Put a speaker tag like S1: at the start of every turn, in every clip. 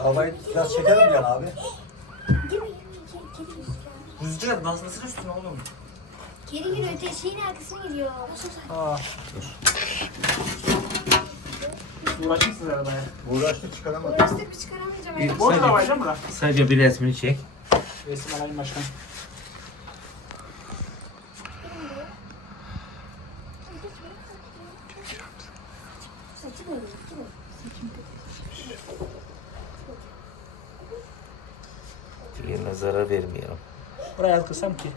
S1: Arabayı biraz çekelim yani abi.
S2: Rüzgar nasıl üstüne oğlum?
S3: Geri giriyor, şeyin arkasına gidiyor.
S2: Aa. Dur. Uğraşmışsınız arabaya.
S1: Uğraştık çıkaramadık.
S3: Uğraştık bir çıkaramayacağım.
S2: Boş arabayla mı bırak?
S4: Sadece bir resmini çek.
S2: Resim alayım başkan.
S3: Saçı böyle.
S4: Diline zarar vermeyelim.
S2: Buraya al kısam ki.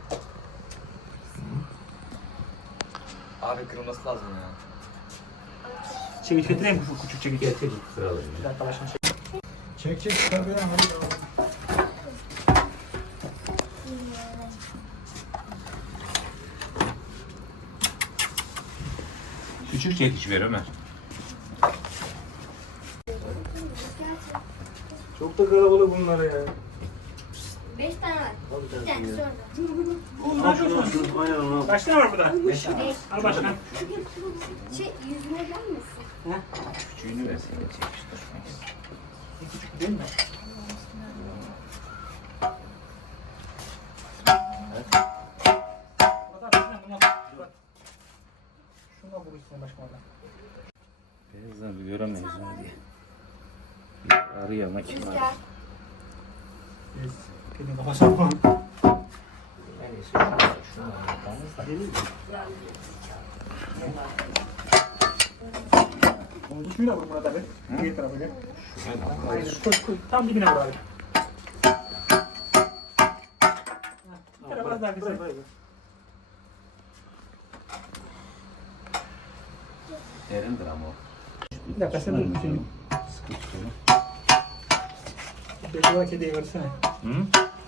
S5: Abi kırılması lazım ya.
S2: Çekiç getireyim mi? Şu küçük çekiç.
S4: Getir kralım.
S2: Bir dakika başkan çek.
S1: Çek çıkar bir an hadi.
S4: Küçük çekiç ver Ömer.
S2: Çok da kalabalık bunlar ya.
S3: 5 tane var. Bir tanesi orada.
S2: Oğlum ne yapıyorsun? Kaç tane var burada?
S3: 5.
S2: Al başkan.
S3: Şey, 100 lira gelmesin.
S4: Küçüğünü verseydin çekiştir.
S2: Küçük değil mi? Şuna vur üstüne başkan orada.
S4: Birazdan bir göremeyiz onu diye. Arıyor makine.
S3: Rüzgar.
S2: Yes. Kedinin kafasına vur.
S4: En iyisi şunu yapmamız da.
S2: Onu şuyla vur buna tabi. Diğer tarafa gel. Aynen. Koy. Tam dibine vur abi. Bir kere biraz daha güzel.
S4: Derindir ama o.
S2: Bir dakika sen dur.
S4: Sıkıntı yok.
S2: Belki olarak hediye versene.
S4: Hı?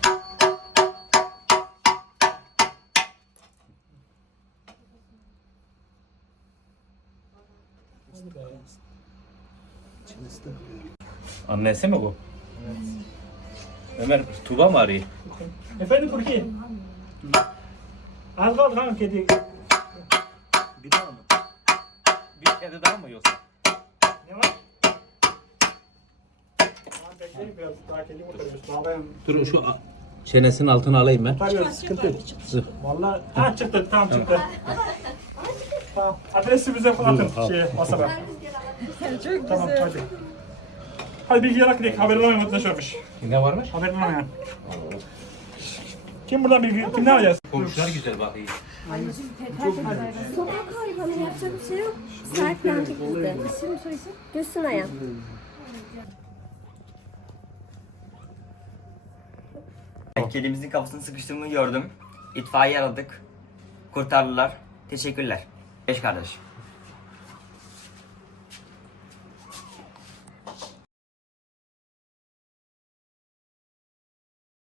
S4: Annesi mi bu? Evet. Ömer Tuba mı arıyor?
S2: Efendim Furki. Az kaldı hanım kedi.
S4: Bir daha mı? Bir kedi daha mı yoksa?
S2: Ne var? Tamam bekleyin biraz daha kedi kurtarıyoruz. Daha ben
S4: Dur şu çenesinin altına alayım ben.
S2: kurtarıyoruz. Sıkıntı yok.
S4: Dur.
S2: Valla ha çıktı tamam çıktı. Tamam adresi bize atın şeye WhatsApp'a. Tamam hadi. Hadi bilgiler gidelim. Haberin olmayan vatandaşlarmış.
S4: Ne varmış?
S2: Haberin olmayan. Kim buradan bilgi, kimden alacağız?
S4: Komşular güzel bakıyor.
S3: Sokak hayvanı yapacak bir şey yok. Sahiplendik biz de. İsim soyisim? Gülsün Ayan.
S5: Kedimizin kafasını sıkıştığını gördüm. İtfaiye aradık. Kurtardılar. Teşekkürler. 5 kardeş.